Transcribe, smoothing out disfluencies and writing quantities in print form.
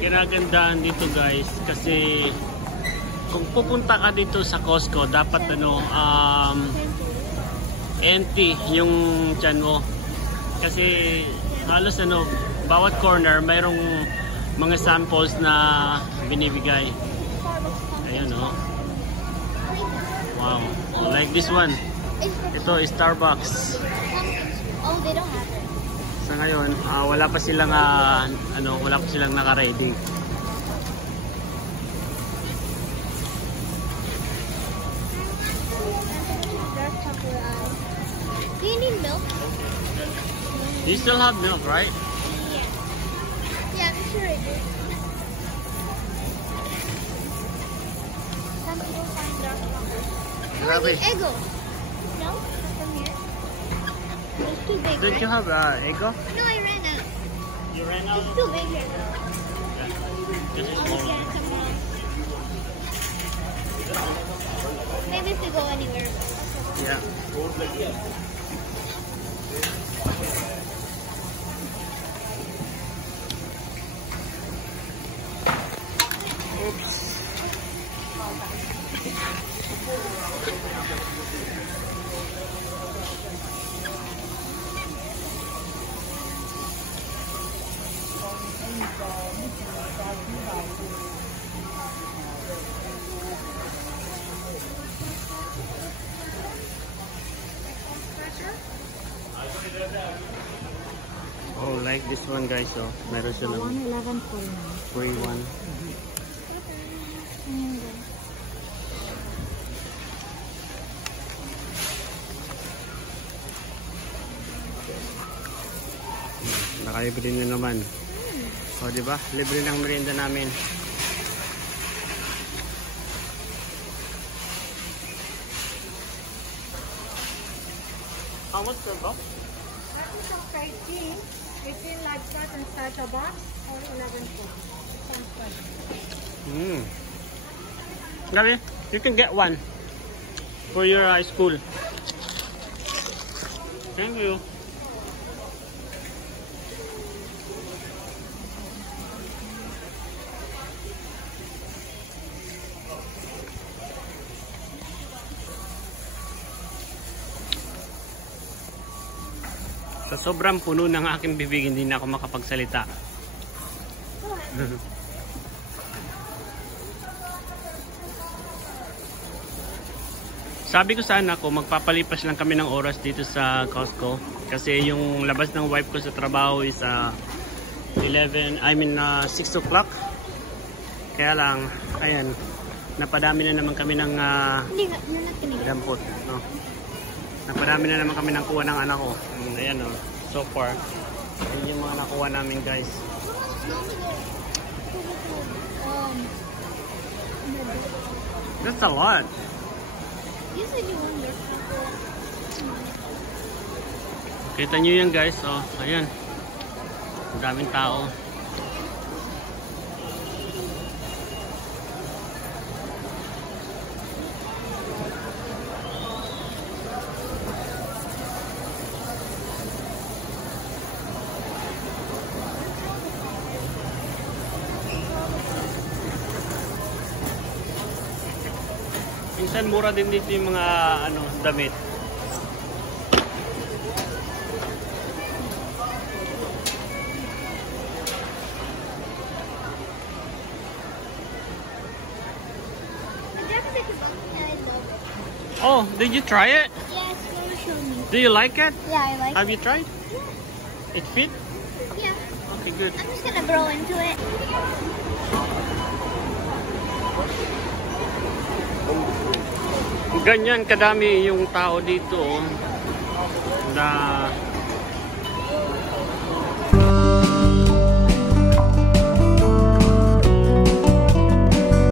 kinagandaan dito guys kasi kung pupunta ka dito sa Costco dapat empty yung tiyan mo kasi halos bawat corner mayroong mga samples na binibigay. Ayun wow, like this one, ito is Starbucks. Oh, they don't have it. Sa ngayon wala pa silang naka-ready. Do you need milk? You still have milk, right? Yeah, I'm sure I do. Some people find dark chocolate. Oh, I need Eggo. No? From here? It's too big, Did you have Eggo? No, I ran out. You ran out? It's too big here, though. This is small. Maybe if we go anywhere. Yeah. Oops. Oh, like this one guys, meron siya ng 111.49. free one. Nakalibre na naman. O, diba? Libre ng merienda namin. How much the box? Some fried cheese, 18 large fat and starter box, or 11 food. Gabi, you can get one for your school. Thank you. Sa sobrang puno ng aking bibig, hindi na ako makapagsalita. Sabi ko sana magpapalipas lang kami ng oras dito sa Costco kasi yung labas ng wife ko sa trabaho is 6 o'clock. Kaya lang, ayan, napadami na naman kami ng dampot. Napadami na naman kami ng kuha ng anak ko. Ayan so far. Ayan yung mga nakuha namin guys. That's a lot. You said you wanted. Kita nyo yan guys. Ayan. Ang daming tao. Minsan mura din dito yung mga damit. Oh, did you try it? Yes, you show me. Do you like it? Yeah, I like it. Have you tried? It fit? Yeah. Okay, good. I'm just gonna grow into it. Ganyan kadami yung tao dito na